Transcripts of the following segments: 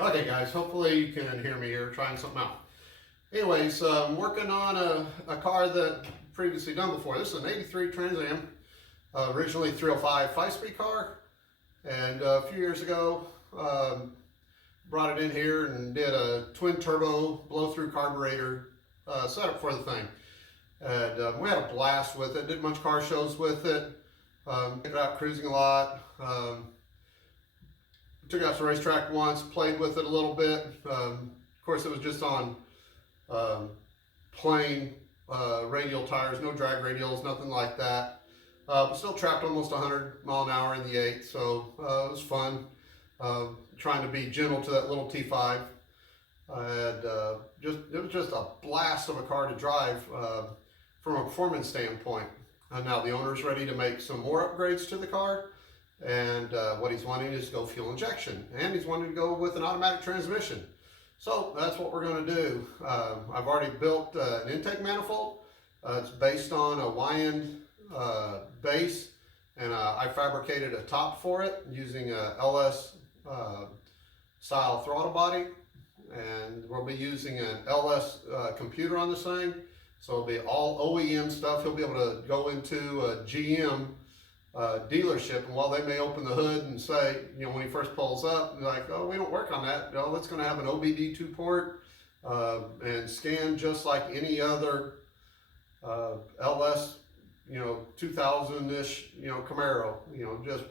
Okay guys, hopefully you can hear me here, trying something out. Anyways, I'm working on a car that previously done before. This is an 83 Trans Am, originally 305 5-speed car. And a few years ago, brought it in here and did a twin turbo blow-through carburetor setup for the thing. And we had a blast with it, did a bunch of car shows with it, took it out cruising a lot. Took it out to the racetrack once, played with it a little bit. Of course, it was just on plain radial tires, no drag radials, nothing like that. But still trapped almost 100 mile an hour in the 8, so it was fun. Trying to be gentle to that little T5. And it was just a blast of a car to drive from a performance standpoint. Now the owner's ready to make some more upgrades to the car. And what he's wanting is go fuel injection, and he's wanting to go with an automatic transmission. So that's what we're going to do. I've already built an intake manifold. It's based on a Y-end base, and I fabricated a top for it using a LS style throttle body, and we'll be using an LS computer on this thing. So it'll be all OEM stuff. He'll be able to go into a GM dealership, and while they may open the hood and say, you know, when he first pulls up, like, oh, we don't work on that. No, it's going to have an OBD2 port and scan just like any other LS, 2000-ish, Camaro. Just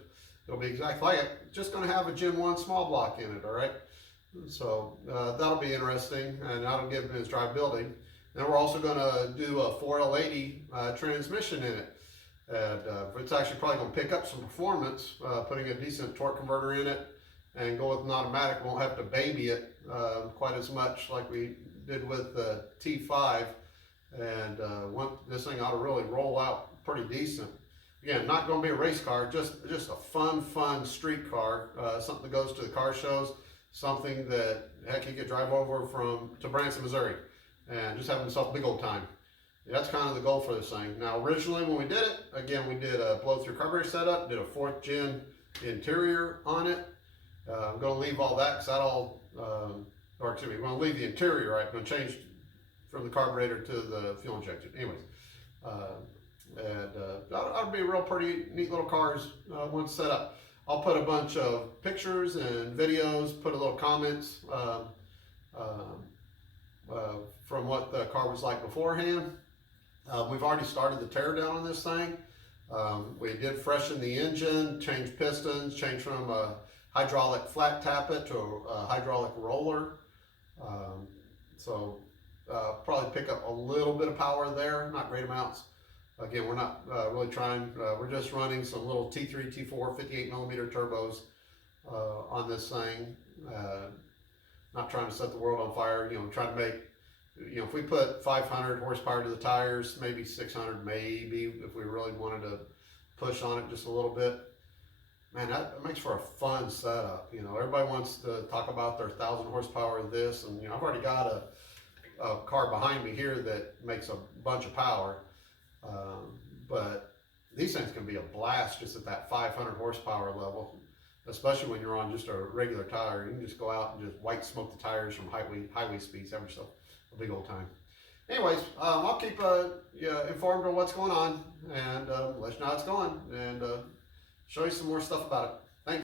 it'll be exactly like it. Just going to have a Gen 1 small block in it. All right. So that'll be interesting, and that'll give him his drivability. And we're also going to do a 4L80 transmission in it. And it's actually probably going to pick up some performance, putting a decent torque converter in it and go with an automatic. Won't have to baby it quite as much like we did with the T5. And this thing ought to really roll out pretty decent. Again, not going to be a race car, just a fun street car, something that goes to the car shows, something that, heck, you could drive over to Branson, Missouri, and just have himself a big old time. That's kind of the goal for this thing. Now, originally when we did it, again, we did a blow-through carburetor setup, did a 4th gen interior on it. I'm going to leave all that because that all, or excuse me, we're going to leave the interior, right? I'm going to change from the carburetor to the fuel injection. Anyways, that'll be a real pretty neat little cars once set up. I'll put a bunch of pictures and videos, put a little comments from what the car was like beforehand. We've already started the tear down on this thing. We did freshen the engine, change pistons, change from a hydraulic flat tappet to a hydraulic roller. Probably pick up a little bit of power there, not great amounts. Again, we're not really trying, we're just running some little T3, T4, 58mm turbos on this thing. Not trying to set the world on fire, trying to make, if we put 500 horsepower to the tires, maybe 600, maybe if we really wanted to push on it just a little bit, man, that makes for a fun setup. Everybody wants to talk about their 1,000 horsepower of this, and I've already got a car behind me here that makes a bunch of power, but these things can be a blast just at that 500 horsepower level, especially when you're on just a regular tire. You can just go out and just white smoke the tires from highway speeds, ever so a big old time. Anyways, I'll keep informed on what's going on, and let you know how it's going, and show you some more stuff about it.